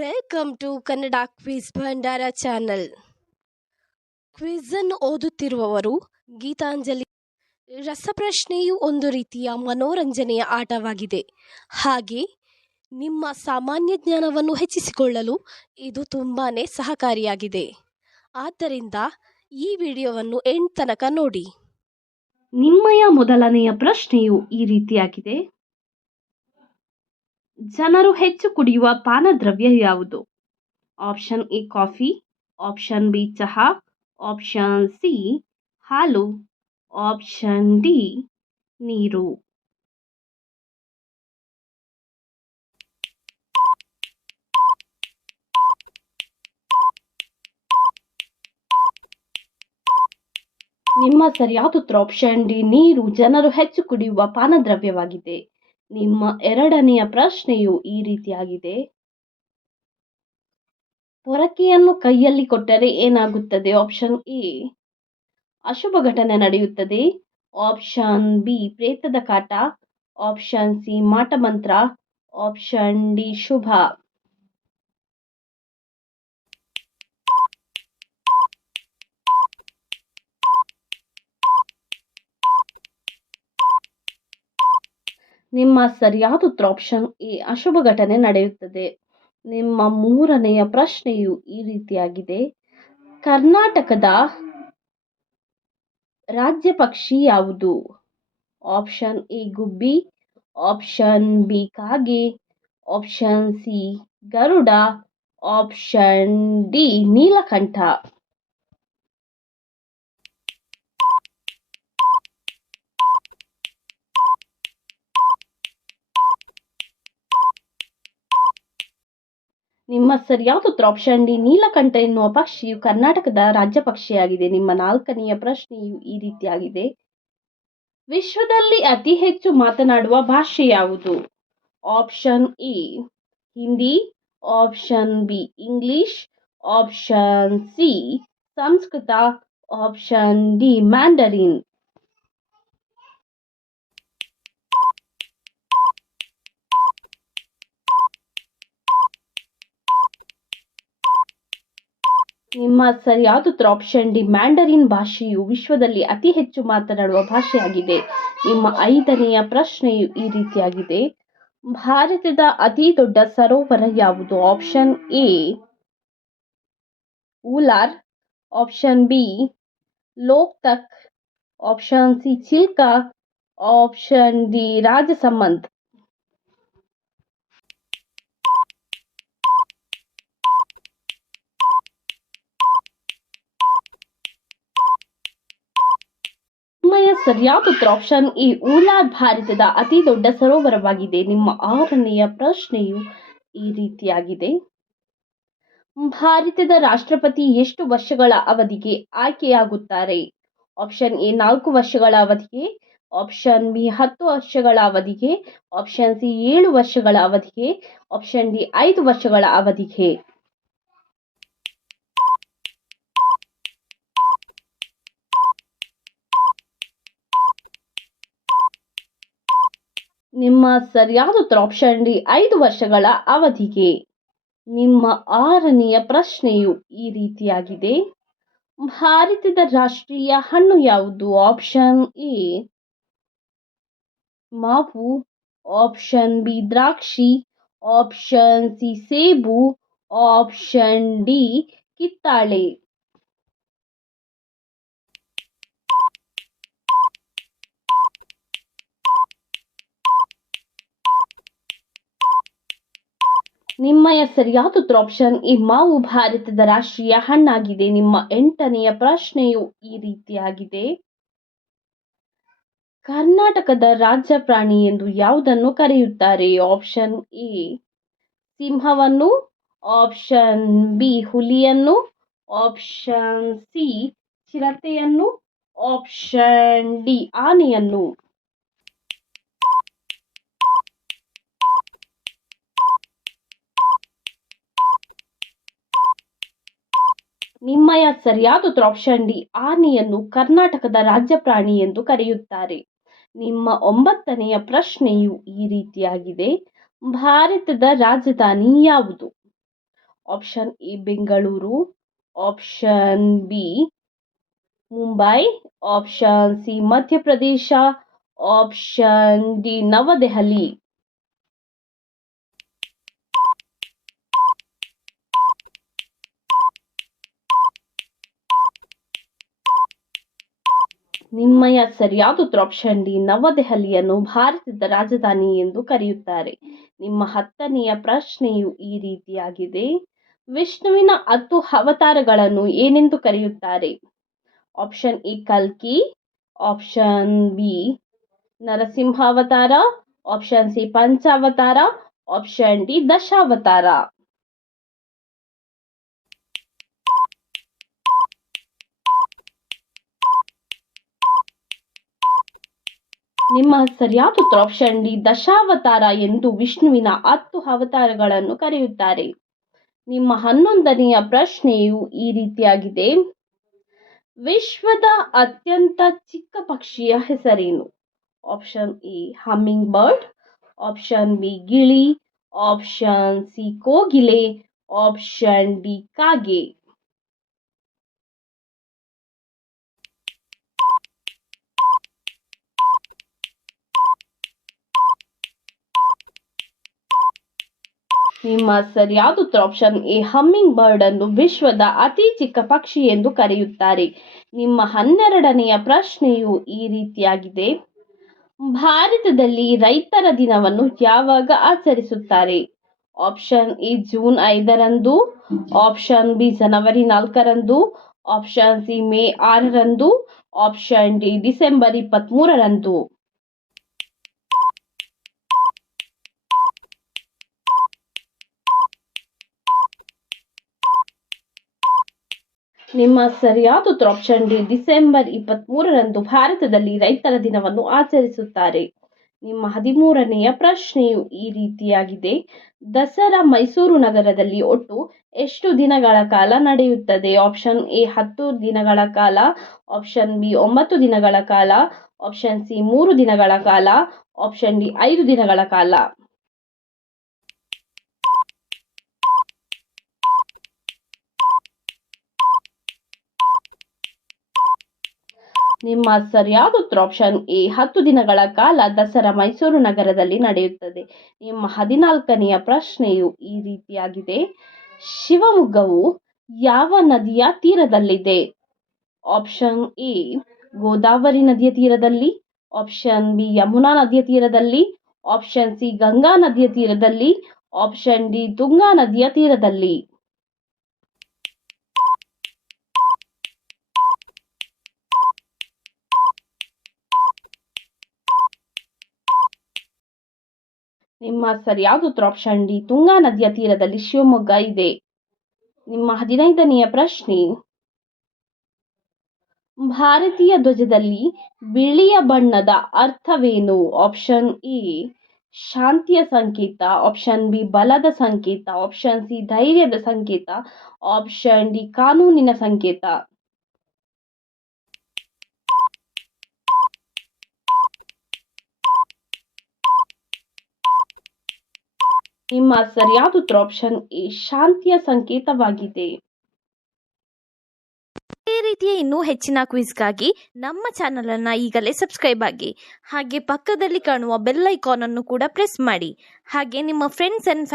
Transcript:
Welcome to Kannada quiz ಭಂಡಾರ channel. Quiz ಅನ್ನು ಓದುತ್ತಿರುವವರು ಗೀತಾಂಜಲಿ. ರಸಪ್ರಶ್ನೆಯು ಒಂದು ರೀತಿಯ ಮನೋರಂಜನೆಯ ಆಟವಾಗಿದೆ. ಹಾಗೆ ನಿಮ್ಮ ಸಾಮಾನ್ಯ ಜ್ಞಾನವನ್ನು ಹೆಚ್ಚಿಸಿಕೊಳ್ಳಲು ಇದು ತುಂಬಾನೇ ಸಹಕಾರಿಯಾಗಿದೆ. ಆದ್ದರಿಂದ ಈ ವಿಡಿಯೋವನ್ನು ಎಂಡ್ ತನಕ ನೋಡಿ. ನಿಮ್ಮಯ ಮೊದಲನೆಯ ಪ್ರಶ್ನೆಯು ಈ ರೀತಿಯಾಗಿದೆ. ಜನರು ಹೆಚ್ಚು ಕುಡಿಯುವ ಪಾನದ್ರವ್ಯ ಯಾವುದು? Option A coffee, option B ಚಹಾ, ಆಪ್ಷನ್ ಸಿ ಹಾಲು, ಆಪ್ಷನ್ ಡಿ ನೀರು. ನಿಮ್ಮ ಸರಿಯಾದ ಉತ್ತರ ಆಪ್ಷನ್ ಡಿ ನೀರು ಜನರು ಹೆಚ್ಚು ಕುಡಿಯುವ ಪಾನದ್ರವ್ಯವಾಗಿದೆ. ನಿಮ್ಮ ಎರಡನೆಯ ಪ್ರಶ್ನೆಯು ಈ ರೀತಿಯಾಗಿದೆ. ಪೊರಕೆಯನ್ನು ಕೈಯಲ್ಲಿ ಕೊಟ್ಟರೆ ಏನಾಗುತ್ತದೆ? ಆಪ್ಷನ್ ಎ ಅಶುಭ ಘಟನೆ ನಡೆಯುತ್ತದೆ, ಆಪ್ಷನ್ ಬಿ ಪ್ರೇತದ ಕಾಟ, ಆಪ್ಷನ್ ಸಿ ಮಾಟಮಂತ್ರ, ಆಪ್ಷನ್ ಡಿ ಶುಭ. ನಿಮ್ಮ ಸರಿಯಾದ ಉತ್ತರ ಆಪ್ಷನ್ ಎ ಅಶುಭ ಘಟನೆ ನಡೆಯುತ್ತದೆ. ನಿಮ್ಮ ಮೂರನೆಯ ಪ್ರಶ್ನೆಯು ಈ ರೀತಿಯಾಗಿದೆ. ಕರ್ನಾಟಕದ ರಾಜ್ಯ ಪಕ್ಷಿ ಯಾವುದು? ಆಪ್ಷನ್ ಎ ಗುಬ್ಬಿ, ಆಪ್ಷನ್ ಬಿ ಕಾಗೆ, ಆಪ್ಷನ್ ಸಿ ಗರುಡ, ಆಪ್ಷನ್ ಡಿ ನೀಲಕಂಠ. ನಿಮ್ಮ ಸರಿಯಾದ ಉತ್ತರ ಆಪ್ಷನ್ ಡಿ ನೀಲಕಂಠ ಎನ್ನುವ ಪಕ್ಷಿಯು ಕರ್ನಾಟಕದ ರಾಜ್ಯ ಪಕ್ಷಿಯಾಗಿದೆ. ನಿಮ್ಮ ನಾಲ್ಕನೆಯ ಪ್ರಶ್ನೆಯು ಈ ರೀತಿಯಾಗಿದೆ. ವಿಶ್ವದಲ್ಲಿ ಅತಿ ಹೆಚ್ಚು ಮಾತನಾಡುವ ಭಾಷೆ ಯಾವುದು? Option A Hindi, option B English, option C Sanskrit, option D mandarin. ನಿಮ್ಮ ಸರಿಯಾದ ಉತ್ತರ ಆಪ್ಷನ್ ಡಿ ಮ್ಯಾಂಡರಿನ್ ಭಾಷೆಯು ವಿಶ್ವದಲ್ಲಿ ಅತಿ ಹೆಚ್ಚು ಮಾತನಾಡುವ ಭಾಷೆಯಾಗಿದೆ. ನಿಮ್ಮ ಐದನೆಯ ಪ್ರಶ್ನೆಯು ಈ ರೀತಿಯಾಗಿದೆ. ಭಾರತದ ಅತಿ ದೊಡ್ಡ ಸರೋವರ ಯಾವುದು? Option A Wular, option B Loktak, option C Chilika, option D Rajsamand. ನಿಮ್ಮಯ ಸರಿಯಾದ ಉತ್ತರ ಆಪ್ಷನ್ ಎ ಉಲಾರ್ ಭಾರತದ ಅತಿ ದೊಡ್ಡ ಸರೋವರವಾಗಿದೆ. ನಿಮ್ಮ ಆರನೆಯ ಪ್ರಶ್ನೆಯು ಈ ರೀತಿಯಾಗಿದೆ. ಭಾರತದ ರಾಷ್ಟ್ರಪತಿ ಎಷ್ಟು ವರ್ಷಗಳ ಅವಧಿಗೆ ಆಯ್ಕೆಯಾಗುತ್ತಾರೆ? ಆಪ್ಷನ್ ಎ 4 ವರ್ಷಗಳ ಅವಧಿಗೆ, ಆಪ್ಷನ್ ಬಿ 10 ವರ್ಷಗಳ ಅವಧಿಗೆ, ಆಪ್ಷನ್ ಸಿ 7 ವರ್ಷಗಳ ಅವಧಿಗೆ, ಆಪ್ಷನ್ ಡಿ 5 ವರ್ಷಗಳ ಅವಧಿಗೆ. ನಿಮ್ಮ ಸರಿಯಾದ ಉತ್ತರ ಆಪ್ಷನ್ ಡಿ 5 ವರ್ಷಗಳ ಅವಧಿಗೆ. ನಿಮ್ಮ ಆರನೆಯ ಪ್ರಶ್ನೆಯು ಈ ರೀತಿಯಾಗಿದೆ. ಭಾರತದ ರಾಷ್ಟ್ರೀಯ ಹಣ್ಣು ಯಾವುದು? ಆಪ್ಷನ್ ಎ ಮಾವು, ಆಪ್ಷನ್ ಬಿ ದ್ರಾಕ್ಷಿ, ಆಪ್ಷನ್ ಸಿ ಸೇಬು, ಆಪ್ಷನ್ ಡಿ ಕಿತ್ತಳೆ. ನಿಮ್ಮಯ ಸರಿಯಾದ ಉತ್ತರ ಆಪ್ಷನ್ ಎ ಮಾವು ಭಾರತದ ರಾಷ್ಟ್ರೀಯ ಹಣ್ಣಾಗಿದೆ. ನಿಮ್ಮ ಎಂಟನೆಯ ಪ್ರಶ್ನೆಯು ಈ ರೀತಿಯಾಗಿದೆ. ಕರ್ನಾಟಕದ ರಾಜ್ಯ ಪ್ರಾಣಿ ಎಂದು ಯಾವುದನ್ನು ಕರೆಯುತ್ತಾರೆ? ಆಪ್ಷನ್ ಎ ಸಿಂಹವನ್ನು, ಆಪ್ಷನ್ ಬಿ ಹುಲಿಯನ್ನು, ಆಪ್ಷನ್ ಸಿ ಚಿರತೆಯನ್ನು, ಆಪ್ಷನ್ ಡಿ ಆನೆಯನ್ನು. ನಿಮ್ಮಯ ಸರಿಯಾದ ಉತ್ತರ ಆಪ್ಷನ್ ಡಿ ಆನೆಯನ್ನು ಕರ್ನಾಟಕದ ರಾಜ್ಯ ಪ್ರಾಣಿ ಎಂದು ಕರೆಯುತ್ತಾರೆ. ನಿಮ್ಮ ಒಂಬತ್ತನೆಯ ಪ್ರಶ್ನೆಯು ಈ ರೀತಿಯಾಗಿದೆ. ಭಾರತದ ರಾಜಧಾನಿ ಯಾವುದು? Option A Bengaluru, option B Mumbai, option C Madhya Pradesh, option D Navadehali. ನಿಮ್ಮಯ ಸರಿಯಾದ ಉತ್ತರ ಆಪ್ಷನ್ ಡಿ ನವದೆಹಲಿಯನ್ನು ಭಾರತದ ರಾಜಧಾನಿ ಎಂದು ಕರೆಯುತ್ತಾರೆ. ನಿಮ್ಮ 10ನೆಯ ಪ್ರಶ್ನೆಯು ಈ ರೀತಿಯಾಗಿದೆ. ವಿಷ್ಣುವಿನ 10 ಅವತಾರಗಳನ್ನು ಏನೆಂದು ಕರೆಯುತ್ತಾರೆ? ಆಪ್ಷನ್ ಎ ಕಲ್ಕಿ, option B Narasimhavatara, option C Panchavatara, option D Dashavatara. ನಿಮ್ಮ ಸರಿಯಾದ ಉತ್ತರ ಆಪ್ಷನ್ ಡಿ ದಶಾವತಾರ ಎಂದು ವಿಷ್ಣುವಿನ 10 ಅವತಾರಗಳನ್ನು ಕರೆಯುತ್ತಾರೆ. ನಿಮ್ಮ 11ನೆಯ ಪ್ರಶ್ನೆಯು ಈ ರೀತಿಯಾಗಿದೆ. ವಿಶ್ವದ ಅತ್ಯಂತ ಚಿಕ್ಕ ಪಕ್ಷಿಯ ಹೆಸರೇನು? Option A humming bird, option B ಗಿಳಿ, ಆಪ್ಷನ್ ಸಿ ಕೋಗಿಲೆ, ಆಪ್ಷನ್ ಡಿ ಕಾಗೆ. ನಿಮ್ಮ ಸರಿಯಾದ ಉತ್ತರ ಆಪ್ಷನ್ ಎ ಹಮ್ಮಿಂಗ್ ಬರ್ಡ್ ಅನ್ನು ವಿಶ್ವದ ಅತಿ ಚಿಕ್ಕ ಪಕ್ಷಿ ಎಂದು ಕರೆಯುತ್ತಾರೆ. ನಿಮ್ಮ 12ನೆಯ ಪ್ರಶ್ನೆಯು ಈ ರೀತಿಯಾಗಿದೆ. ಭಾರತದಲ್ಲಿ ರೈತರ ದಿನವನ್ನು ಯಾವಾಗ ಆಚರಿಸುತ್ತಾರೆ? ಆಪ್ಷನ್ ಎ ಜೂನ್ 5ರಂದು, ಆಪ್ಷನ್ ಬಿ ಜನವರಿ 4ರಂದು, ಆಪ್ಷನ್ ಸಿ ಮೇ 6ರಂದು, ಆಪ್ಷನ್ ಡಿ ಡಿಸೆಂಬರ್ 23ರಂದು. ನಿಮ್ಮ ಸರಿಯಾದ ಉತ್ತರ ಆಪ್ಷನ್ ಡಿ ಡಿಸೆಂಬರ್ 23ರಂದು ಭಾರತದಲ್ಲಿ ರೈತರ ದಿನವನ್ನು ಆಚರಿಸುತ್ತಾರೆ. ನಿಮ್ಮ 13ನೆಯ ಪ್ರಶ್ನೆಯು ಈ ರೀತಿಯಾಗಿದೆ. ದಸರಾ ಮೈಸೂರು ನಗರದಲ್ಲಿ ಒಟ್ಟು ಎಷ್ಟು ದಿನಗಳ ಕಾಲ ನಡೆಯುತ್ತದೆ? ಆಪ್ಷನ್ ಎ 10 ದಿನಗಳ ಕಾಲ, ಆಪ್ಷನ್ ಬಿ 9 ದಿನಗಳ ಕಾಲ, ಆಪ್ಷನ್ ಸಿ 3 ದಿನಗಳ ಕಾಲ, ಆಪ್ಷನ್ ಡಿ 5 ದಿನಗಳ ಕಾಲ. ನಿಮ್ಮ ಸರಿಯಾದ ಉತ್ತರ ಆಪ್ಷನ್ ಎ 10 ದಿನಗಳ ಕಾಲ ದಸರಾ ಮೈಸೂರು ನಗರದಲ್ಲಿ ನಡೆಯುತ್ತದೆ. ನಿಮ್ಮ 14ನೆಯ ಪ್ರಶ್ನೆಯು ಈ ರೀತಿಯಾಗಿದೆ. ಶಿವಮೊಗ್ಗವು ಯಾವ ನದಿಯ ತೀರದಲ್ಲಿದೆ? ಆಪ್ಷನ್ ಎ ಗೋದಾವರಿ ನದಿಯ ತೀರದಲ್ಲಿ, ಆಪ್ಷನ್ ಬಿ ಯಮುನಾ ನದಿಯ ತೀರದಲ್ಲಿ, ಆಪ್ಷನ್ ಸಿ ಗಂಗಾ ನದಿಯ ತೀರದಲ್ಲಿ, ಆಪ್ಷನ್ ಡಿ ತುಂಗಾ ನದಿಯ ತೀರದಲ್ಲಿ. ನಿಮ್ಮ ಸರಿಯಾದ ಉತ್ತರ ಆಪ್ಷನ್ ಡಿ ತುಂಗಾ ನದಿಯ ತೀರದಲ್ಲಿ ಶಿವಮೊಗ್ಗ ಇದೆ. ನಿಮ್ಮ 15ನೆಯ ಪ್ರಶ್ನೆ. ಭಾರತೀಯ ಧ್ವಜದಲ್ಲಿ ಬಿಳಿಯ ಬಣ್ಣದ ಅರ್ಥವೇನು? ಆಪ್ಷನ್ ಎ ಶಾಂತಿಯ ಸಂಕೇತ, ಆಪ್ಷನ್ ಬಿ ಬಲದ ಸಂಕೇತ, ಆಪ್ಷನ್ ಸಿ ಧೈರ್ಯದ ಸಂಕೇತ, ಆಪ್ಷನ್ ಡಿ ಕಾನೂನಿನ ಸಂಕೇತ. ನಿಮ್ಮ ಸರಿಯಾದ ಉತ್ತರ ಆಪ್ಷನ್ ಎ ಶಾಂತಿಯ ಸಂಕೇತವಾಗಿದೆ. ಇದೇ ರೀತಿಯ ಇನ್ನೂ ಹೆಚ್ಚಿನ ಕ್ವಿಜ್ಗಾಗಿ ನಮ್ಮ ಚಾನಲ್ ಅನ್ನು ಈಗಲೇ ಸಬ್ಸ್ಕ್ರೈಬ್ ಆಗಿ, ಹಾಗೆ ಪಕ್ಕದಲ್ಲಿ ಕಾಣುವ ಬೆಲ್ ಐಕಾನ್ ಅನ್ನು ಕೂಡ ಪ್ರೆಸ್ ಮಾಡಿ. ಹಾಗೆ ನಿಮ್ಮ ಫ್ರೆಂಡ್ಸ್ ಅಂಡ್